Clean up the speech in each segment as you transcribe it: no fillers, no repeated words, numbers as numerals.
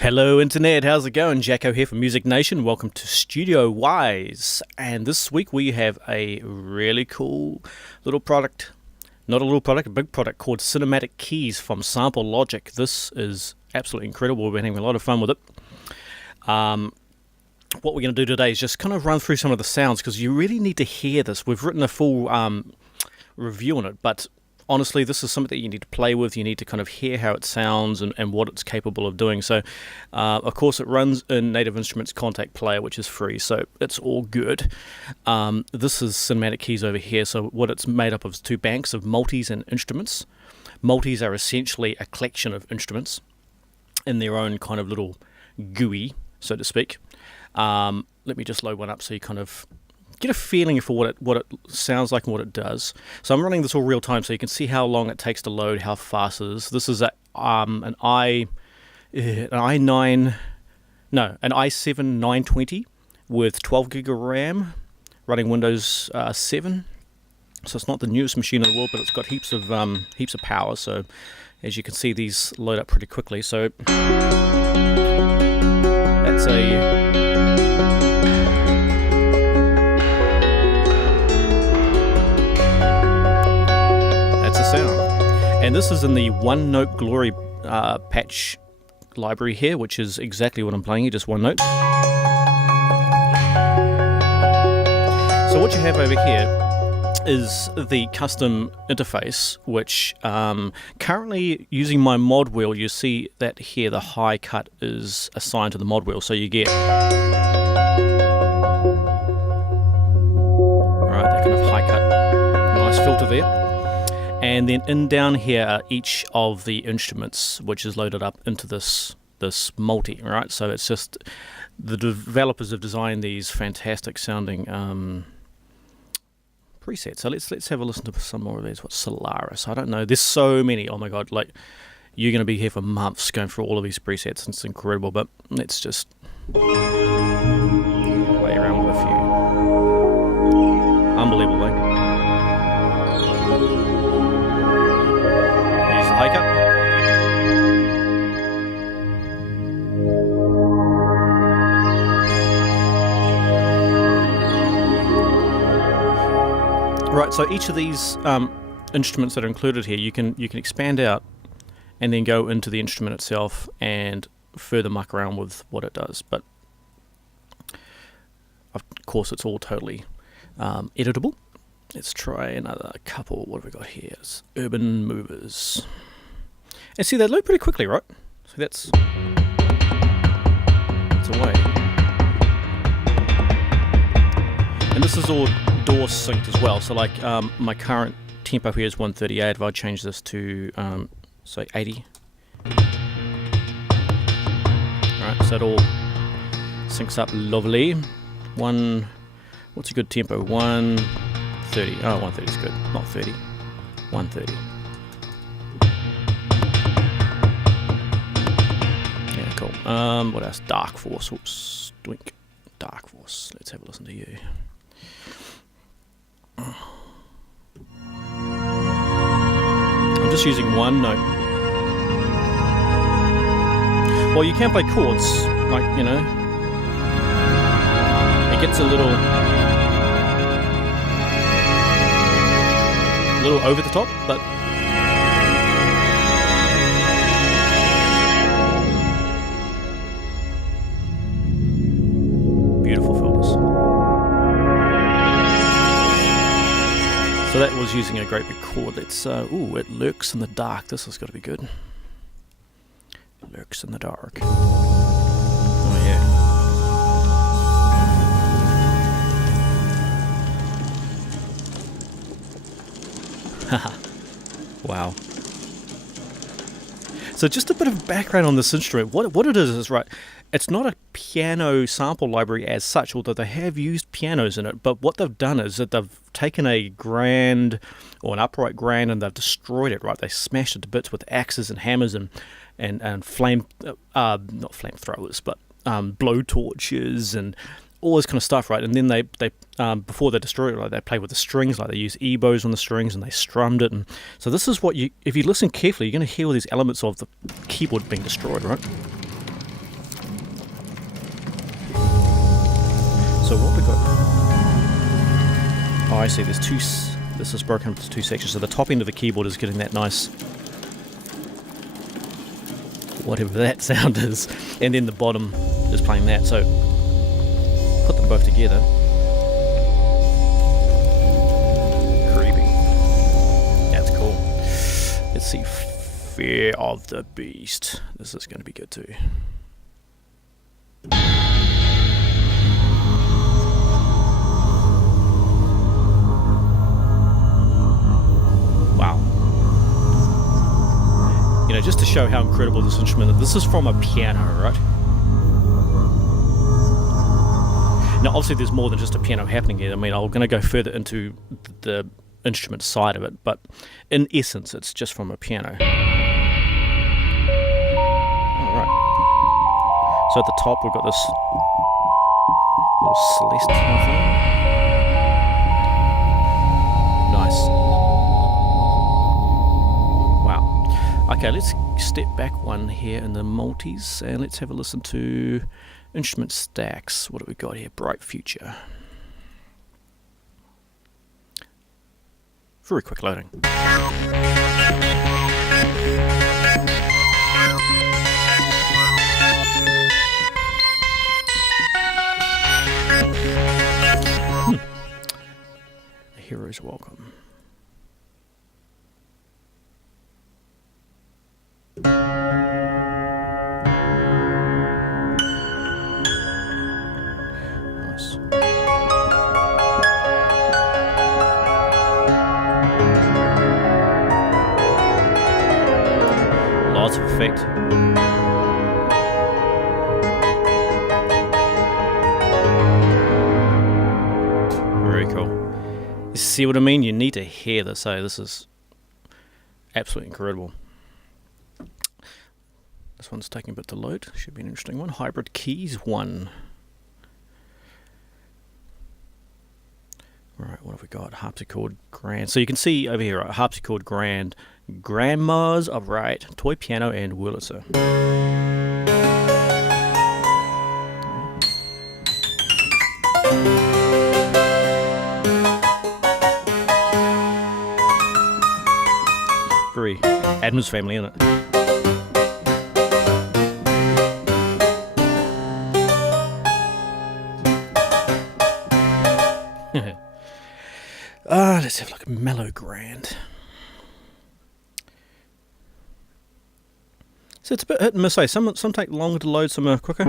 Hello Internet, how's it going? Jacko here from Music Nation. Welcome to Studio Wise. And this week we have a really cool little product. Not a little product, a big product called Cinematic Keys from Samplelogic. This is absolutely incredible. We've been having a lot of fun with it. What we're going to do today is just kind of run through some of the sounds because you really need to hear this. We've written a full review on it, but honestly, this is something that you need to play with. You need to kind of hear how it sounds and what it's capable of doing. So, of course, it runs in Native Instruments Contact Player, which is free, so it's all good. This is Cinematic Keys over here. So what it's made up of is two banks of multis and instruments. Multis are essentially a collection of instruments in their own kind of little GUI, so to speak. Let me just load one up so you kind of get a feeling for what it sounds like and what it does. So I'm running this all real time so you can see how long it takes to load, how fast it is. This is an i7 920 with 12 gig of RAM running Windows 7. So it's not the newest machine in the world, but it's got heaps of power. So as you can see, these load up pretty quickly. So that's a sound. And this is in the One Note Glory patch library here, which is exactly what I'm playing here, just one note. So what you have over here is the custom interface, which currently using my mod wheel, you see that here the high cut is assigned to the mod wheel, so you get that kind of high cut, nice filter there. And then in down here are each of the instruments, which is loaded up into this multi, right? So it's just the developers have designed these fantastic sounding presets. So let's have a listen to some more of these. What's Solaris? I don't know. There's so many. Oh my god! Like you're going to be here for months going through all of these presets. It's incredible. But let's just play around with a few. Unbelievable, eh? High cut. Right, so each of these instruments that are included here, you can expand out and then go into the instrument itself and further muck around with what it does. But of course, it's all totally editable. Let's try another couple. What have we got here? It's Urban Movers. And see, they load pretty quickly, right? So that's away. And this is all DAW synced as well. So like my current tempo here is 138. If I change this to say 80. Alright, so it all syncs up lovely. What's a good tempo? 130. Oh, 130 is good. Not 30. 130. Yeah, cool. What else? Dark Force. Oops. Doink. Dark Force. Let's have a listen to you. I'm just using one note. Well, you can play chords, like, you know. It gets a little over the top, but beautiful filters. So that was using a great big chord. Let's it lurks in the dark. This has got to be good. It lurks in the dark. Oh yeah. Wow. So just a bit of background on this instrument. What it is right, it's not a piano sample library as such, although they have used pianos in it, but what they've done is that they've taken a grand, or an upright grand, and they've destroyed it, right? They smashed it to bits with axes and hammers and flame, not flamethrowers, but blow torches and all this kind of stuff, right? And then they before they destroy it, like, they play with the strings, like they use ebows on the strings and they strummed it. And so this is what if you listen carefully, you're going to hear all these elements of the keyboard being destroyed, right? So what we got? Oh, I see. There's two. This is broken into two sections. So the top end of the keyboard is getting that nice, whatever that sound is, and then the bottom is playing that. So put them both together. Creepy. That's cool. Let's see. Fear of the Beast. This is going to be good too. Wow. You know, just to show how incredible this instrument is, this is from a piano, right? Now, obviously, there's more than just a piano happening here. I mean, I'm going to go further into the instrument side of it, but in essence, it's just from a piano. Alright. So at the top, we've got this little Celeste kind of thing. Nice. Wow. Okay, let's step back one here in the multis and let's have a listen to instrument stacks. What have we got here? Bright Future. Very quick loading. The hero's welcome. Nice. Lots of effect. Very cool. You see what I mean? You need to hear this. So this is absolutely incredible. This one's taking a bit to load. Should be an interesting one. Hybrid Keys 1. Alright, what have we got? Harpsichord Grand. So you can see over here, right, Harpsichord Grand, Grandma's Upright, Toy Piano, and Wurlitzer. Very Adams Family, isn't it? Let's have a look at Mellow Grand. So it's a bit hit and miss. Some take longer to load, some are quicker.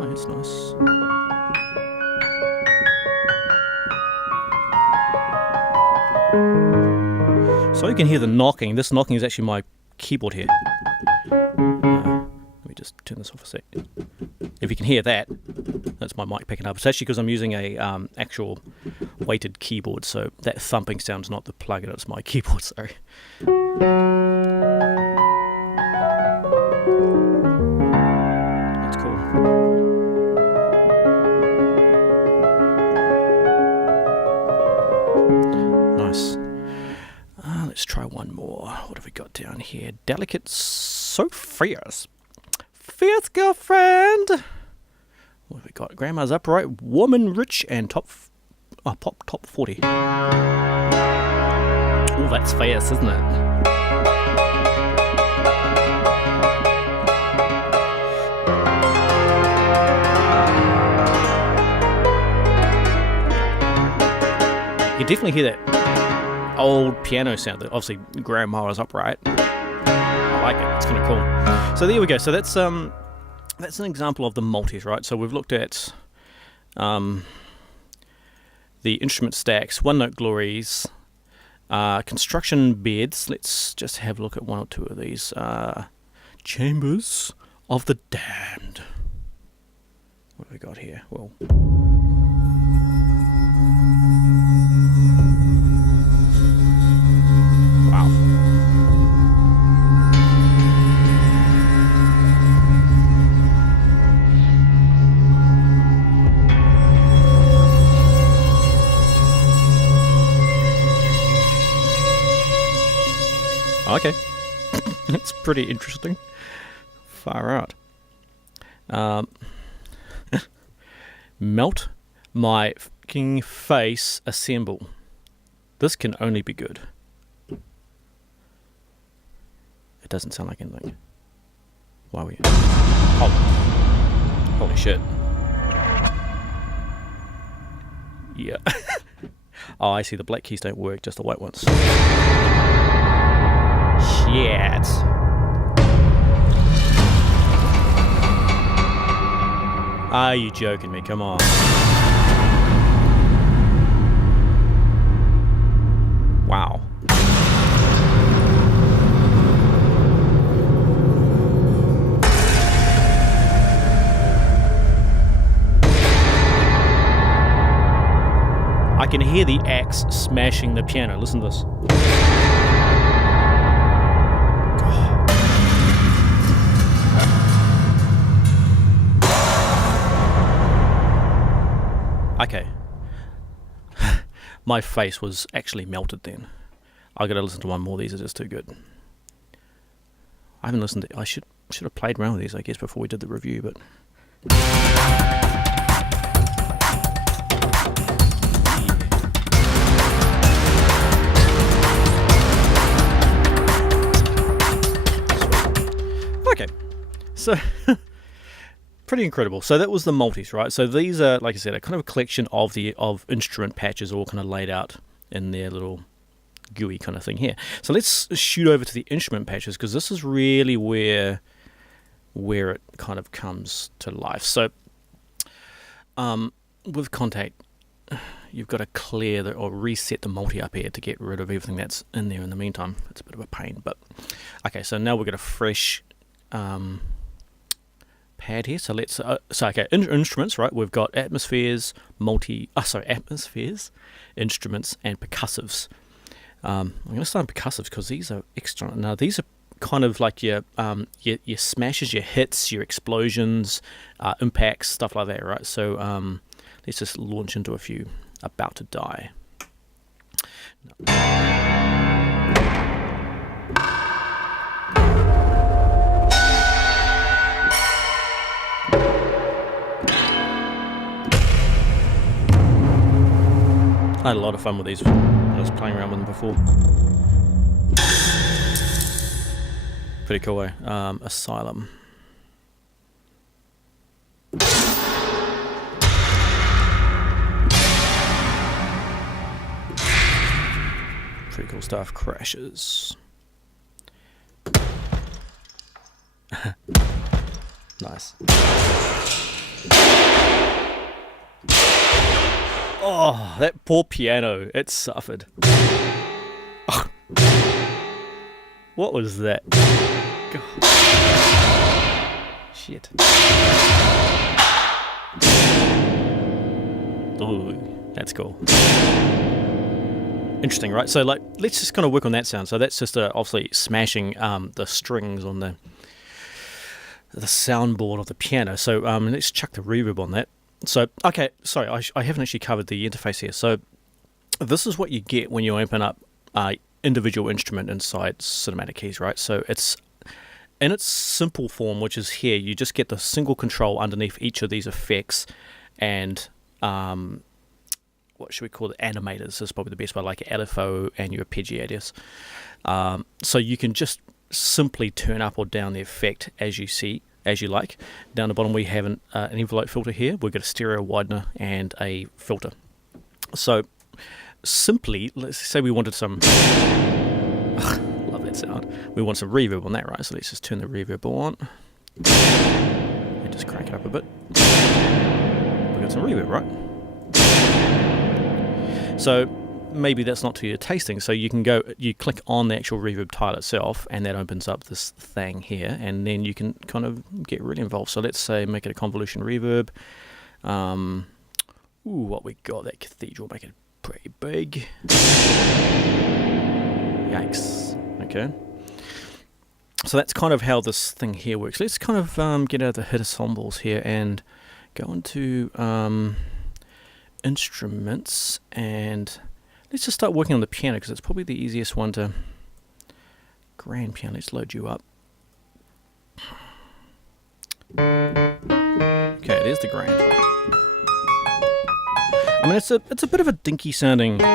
Oh, that's nice. So you can hear the knocking. This knocking is actually my keyboard here. Let me just turn this off a sec. If you can hear that, that's my mic picking up. It's actually because I'm using a actual weighted keyboard, so that thumping sound is not the plugin, it's my keyboard, sorry. That's cool. Nice. Let's try one more. What have we got down here? Delicate Sophia's. Fierce Girlfriend. What have we got? Grandma's Upright, Woman Rich, and Pop Top 40. Oh, that's fierce, isn't it? You definitely hear that old piano sound that obviously Grandma's Upright. I like it. It's kind of cool. So there we go. So that's an example of the multis, right? So we've looked at the instrument stacks, one-note glories, construction beds. Let's just have a look at one or two of these. Chambers of the Damned. What have we got here? Well, wow. Okay. That's pretty interesting. Far out. Melt my fucking face assemble. This can only be good. It doesn't sound like anything. Why are we... Oh. Holy shit. Yeah. Oh, I see. The black keys don't work, just the white ones. Shit. Are you joking me? Come on. Wow. I can hear the axe smashing the piano. Listen to this. Okay. My face was actually melted then. I gotta listen to one more. These are just too good. I haven't listened to... I should have played around with these, I guess, before we did the review, but... Okay, so pretty incredible. So that was the multis, right? So these are, like I said, a kind of a collection of instrument patches all kind of laid out in their little GUI kind of thing here. So let's shoot over to the instrument patches, because this is really where it kind of comes to life. So with Contact, you've got to clear or reset the multi up here to get rid of everything that's in there in the meantime. It's a bit of a pain, but okay, so now we've got a fresh pad here. So let's okay, instruments, right? We've got atmospheres, atmospheres, instruments, and percussives. I'm going to start on percussives because these are extra. Now these are kind of like your smashes, your hits, your explosions, impacts, stuff like that, right? So let's just launch into a few. About to Die. I had a lot of fun with these when I was playing around with them before. Pretty cool, eh? Asylum. Pretty cool stuff. Crashes. Nice. Oh, that poor piano. It suffered. Oh. What was that? God. Shit. Ooh, that's cool. Interesting, right? So, like, let's just kind of work on that sound. So that's just obviously smashing the strings on the soundboard of the piano. So let's chuck the reverb on that. So, okay, sorry, I haven't actually covered the interface here. So this is what you get when you open up individual instrument inside Cinematic Keys, right? So it's in its simple form, which is here. You just get the single control underneath each of these effects, and what should we call it? Animators is probably the best way, like LFO and your arpeggiators. So you can just simply turn up or down the effect as you like. Down the bottom we have an envelope filter here. We've got a stereo widener and a filter. So simply, let's say we wanted some... love that sound. We want some reverb on that, right? So let's just turn the reverb on. And just crank it up a bit. We've got some reverb, right? So maybe that's not to your tasting, so you click on the actual reverb tile itself, and that opens up this thing here, and then you can kind of get really involved. So let's say make it a convolution reverb. What we got, that cathedral, make it pretty big. Yikes. Okay. So that's kind of how this thing here works. Let's kind of get out of the hit ensembles here and go into instruments, and let's just start working on the piano because it's probably the easiest one to... Grand piano, let's load you up. Okay, there's the grand. I mean, it's a bit of a dinky sounding. You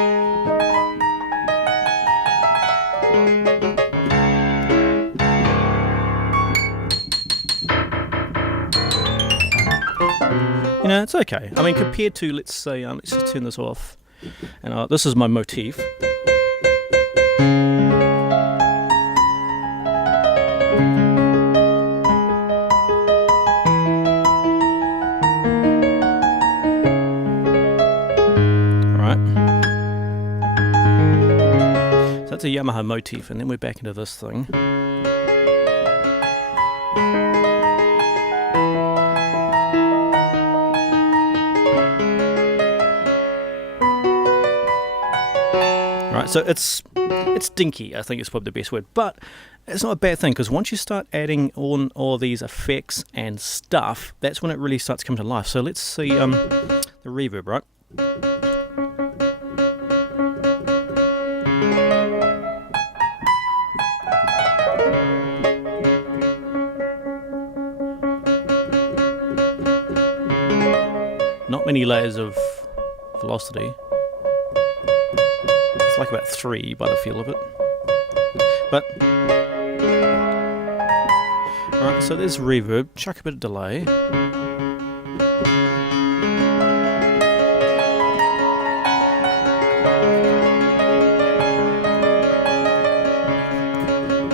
know, it's okay. I mean, compared to, let's say, let's just turn this off. And this is my motif. That's a Yamaha motif, and then we're back into this thing. Right, so it's dinky, I think is probably the best word, but it's not a bad thing, because once you start adding on all these effects and stuff, that's when it really starts coming to life. So let's see the reverb, right? Not many layers of velocity. It's like about 3 by the feel of it. But alright, so there's reverb, chuck a bit of delay.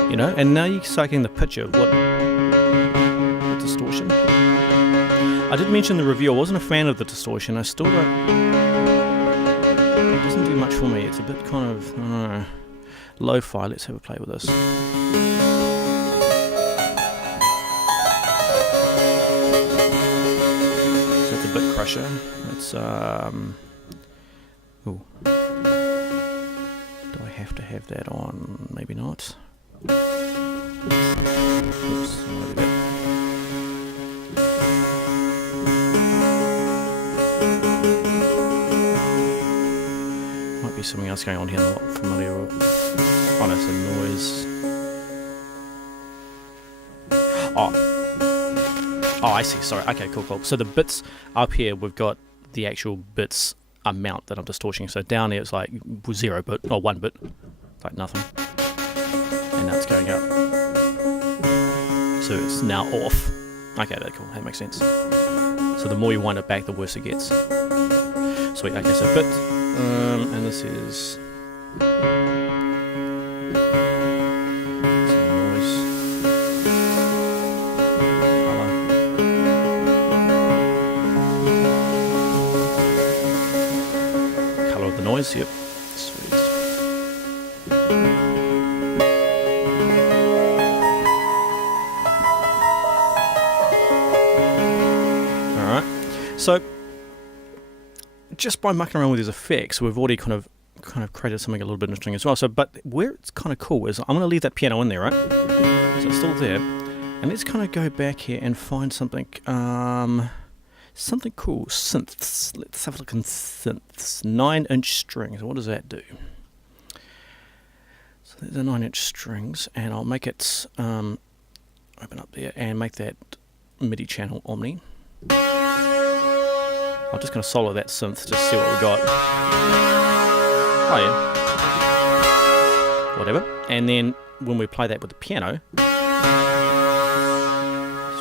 You know, and now you're getting the picture of what the distortion. I did mention the review, I wasn't a fan of the distortion. I still don't. It doesn't do much for me. It's a bit kind of, I don't know, lo-fi. Let's have a play with this. So it's a bit crusher. It's ooh. Do I have to have that on? Maybe not. Oops, maybe that. Might be something else going on here I'm not familiar with. Oh no, some noise. Oh, I see, sorry. Okay, cool. So the bits up here, we've got the actual bits amount that I'm distorting. So down here it's like 0 bit, or 1 bit. It's like nothing. And now it's going up. So it's now off. Okay, that's cool, that makes sense. So the more you wind it back, the worse it gets. Sweet, okay, so bit, and this is some noise. Color of the noise, yep, sweet. So, just by mucking around with these effects, we've already kind of created something a little bit interesting as well. So, but where it's kind of cool is I'm going to leave that piano in there, right? So it's still there, and let's kind of go back here and find something, something cool. Synths. Let's have a look in synths. 9-inch strings. What does that do? So there's the 9-inch strings, and I'll make it open up there and make that MIDI channel Omni. I'm just going to solo that synth, just see what we got. Oh yeah. Whatever. And then when we play that with the piano, just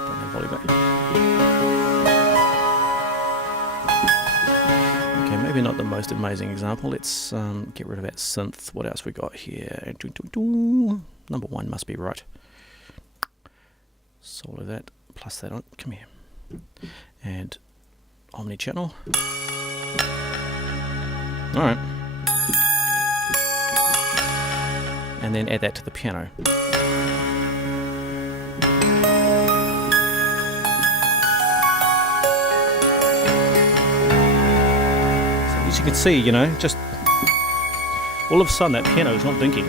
bring the volume back. Okay, maybe not the most amazing example. Let's get rid of that synth. What else we got here? Number 1 must be right. Solo that, plus that on. Come here. And Omni channel. Alright. And then add that to the piano. So as you can see, you know, just all of a sudden that piano is not dinky.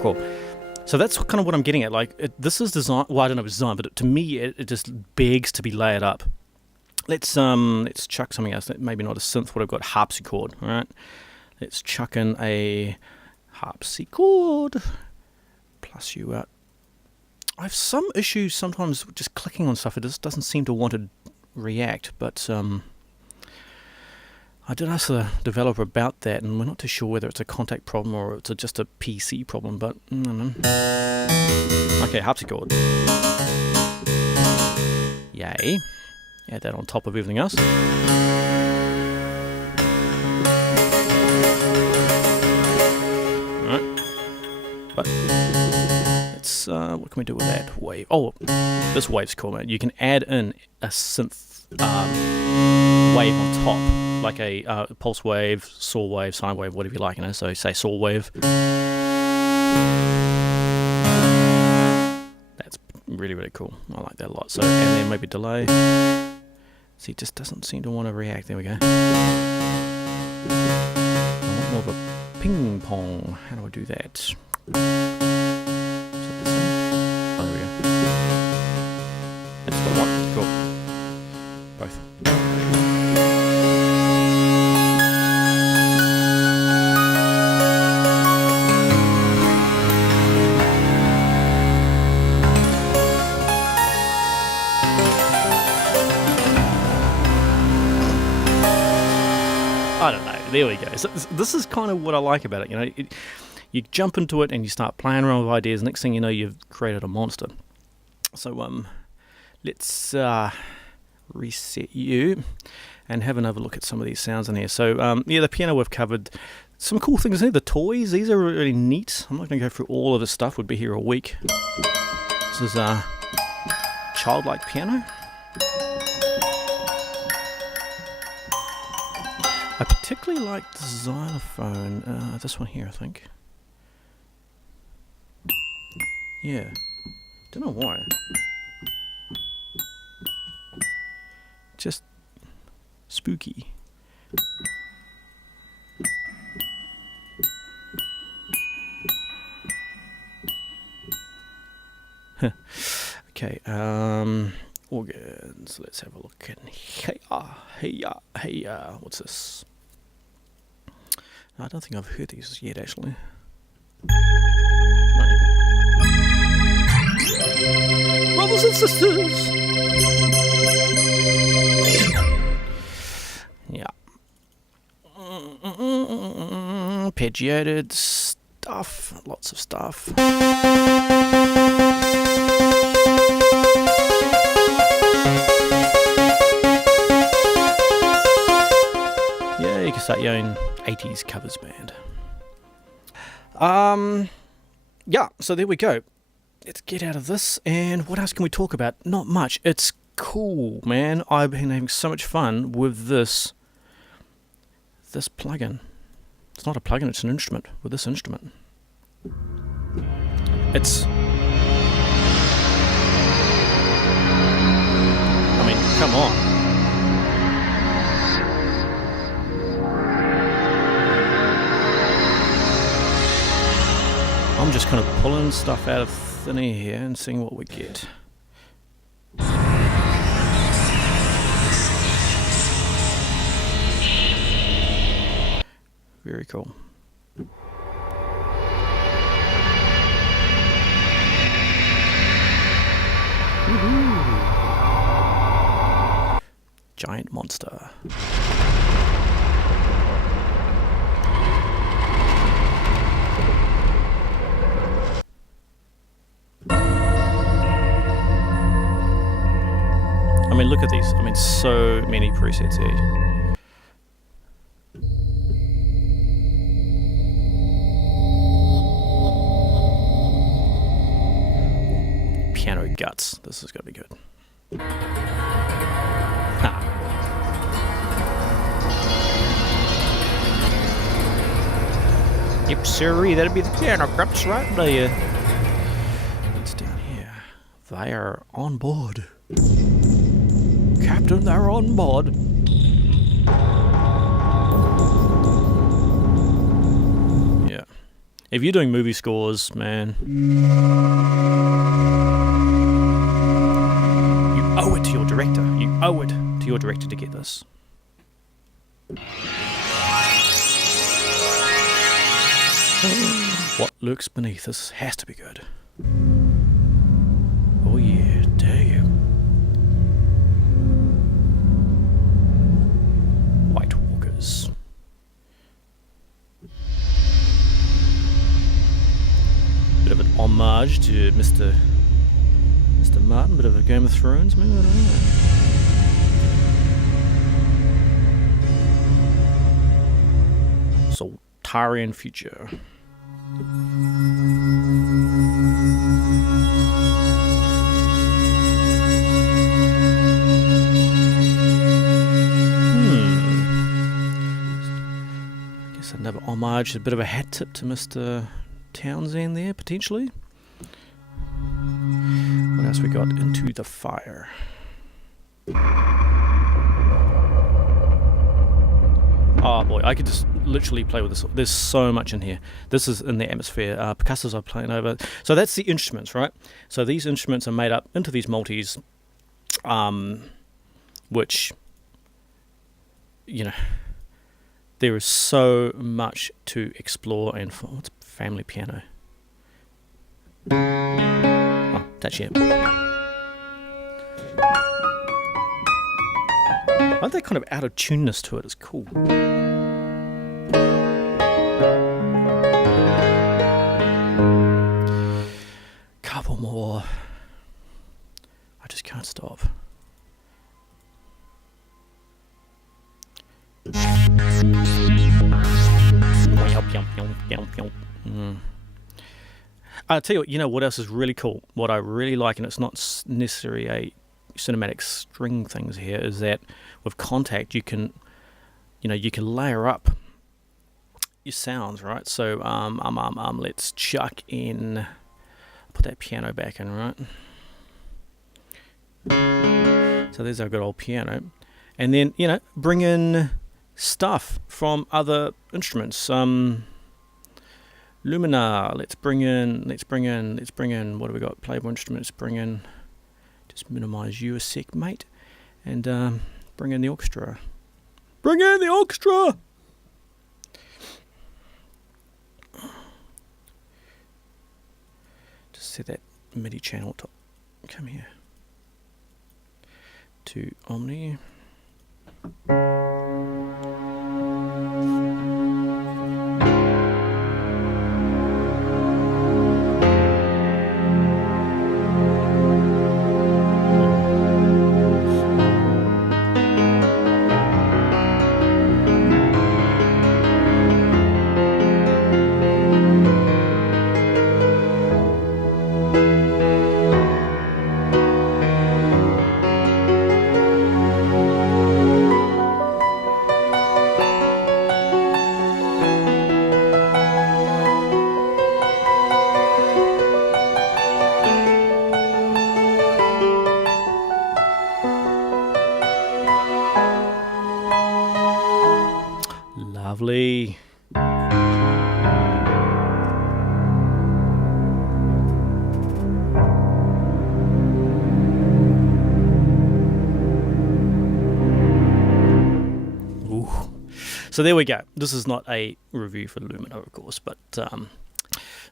Cool. So that's kind of what I'm getting at. Like, this is design. Well, I don't know if it's design, but to me, it just begs to be layered up. Let's chuck something else. Maybe not a synth. What I've got, harpsichord. All right. Let's chuck in a harpsichord. Plus you out. I have some issues sometimes just clicking on stuff. It just doesn't seem to want to react. But I did ask the developer about that, and we're not too sure whether it's a contact problem or it's just a PC problem. But okay, harpsichord. Yay. Add that on top of everything else. Alright. But it's what can we do with that wave? Oh, this wave's cool, man. You can add in a synth wave on top, like a pulse wave, saw wave, sine wave, whatever you like, you know. So say saw wave. That's really, really cool. I like that a lot. So, and then maybe delay. See, it just doesn't seem to want to react. There we go. I want more of a ping pong. How do I do that? Is it this one? Oh, there we go. That's what I want. Cool. Both. I don't know. There we go. So this is kind of what I like about it. You know, you jump into it and you start playing around with ideas. Next thing you know, you've created a monster. So let's reset you and have another look at some of these sounds in here. So yeah, the piano we've covered. Some cool things in here. The toys, these are really neat. I'm not going to go through all of this stuff. We'd be here a week. This is a childlike piano. I particularly like the xylophone, this one here, I think. Yeah, don't know why. Just spooky. Okay, organs, let's have a look in here. Hey, what's this? I don't think I've heard these yet, actually. Right. Brothers and sisters! Yeah. Arpeggiated stuff, lots of stuff. Yeah, you can start your own 80s covers band. Yeah, so there we go. Let's get out of this, and what else can we talk about? Not much. It's cool, man. I've been having so much fun with this plugin. It's not a plugin, it's an instrument, with this instrument. It's... I mean, come on. I'm just kind of pulling stuff out of thin air here and seeing what we get. Very cool. Woohoo! Giant monster. I mean, look at these. I mean, so many presets here. Piano guts. This is going to be good. Ha. Yep, sirree, that'd be the piano guts right there. What's down here? They are on board. Captain, they're on board. Yeah. If you're doing movie scores, man, you owe it to your director. You owe it to your director to get this. What lurks beneath this has to be good. Oh yeah, dare you. White Walkers. Bit of an homage to Mr. Martin, bit of a Game of Thrones, maybe, I don't know. Soltarian future. I guess another homage, a bit of a hat tip to Mr. Townsend there, potentially. What else we got? Into the Fire. Oh boy, I could just literally play with this. There's so much in here. This is in the atmosphere. Percussives are playing over. So that's the instruments, right? So these instruments are made up into these multis, which, you know, there is so much to explore. And what's family piano? Oh, that's it. I think that kind of out of tuneness to it is cool. Couple more. I just can't stop. I'll tell you what, you know what else is really cool? What I really like, and it's not necessarily a cinematic string things here, is that with Contact you can layer up your sounds, right? So let's chuck in, put that piano back in, right? So there's our good old piano, and then bring in stuff from other instruments. Luminar, let's bring in what do we got? Playable instruments, bring in, just minimize you a sec, mate, and bring in the orchestra. Bring in the orchestra! Just set that MIDI channel top. Come here. To Omni. Lovely. Ooh. So there we go. This is not a review for Lumina, of course, but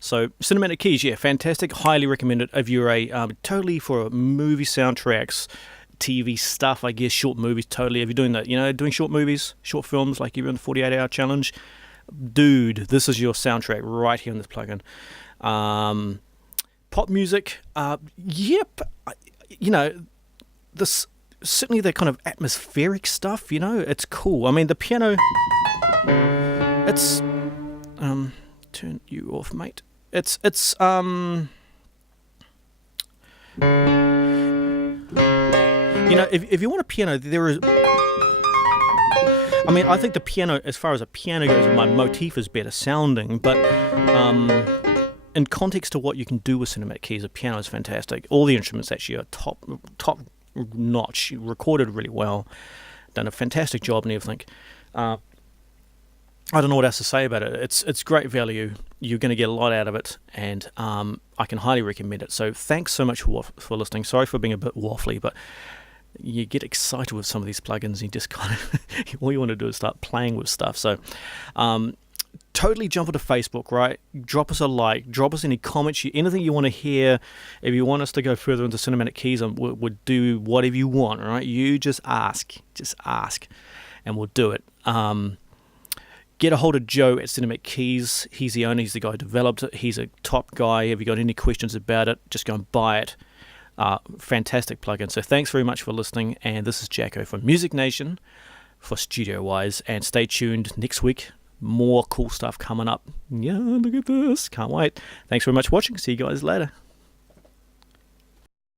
so cinematic keys, yeah, fantastic. Highly recommend it if you're a totally for movie soundtracks, TV stuff, I guess, short movies, totally. If you're doing that, doing short movies, short films, like you're in the 48-hour challenge, dude, this is your soundtrack right here in this plugin. Pop music, yep, this certainly the kind of atmospheric stuff, it's cool. I mean, the piano, it's turn you off, mate. It's if you want a piano, there is. I mean, I think the piano, as far as a piano goes, my motif is better sounding, but in context to what you can do with cinematic keys, a piano is fantastic. All the instruments actually are top notch, recorded really well, done a fantastic job and everything. I don't know what else to say about it. It's great value. You're going to get a lot out of it, and I can highly recommend it. So thanks so much for listening. Sorry for being a bit waffly, but you get excited with some of these plugins. You just kind of all you want to do is start playing with stuff. So totally jump onto Facebook, right? Drop us a like, drop us any comments, anything you want to hear. If you want us to go further into cinematic keys, we'll do whatever you want, right? You just ask, and we'll do it. Get a hold of Joe at Cinematic Keys. He's the owner, he's the guy who developed it. He's a top guy. If you got any questions about it, just go and buy it. Fantastic plugin. So thanks very much for listening, and this is Jacko from Music Nation for Studio Wise, and stay tuned next week. More cool stuff coming up. Yeah, look at this. Can't wait. Thanks very much for watching. See you guys later.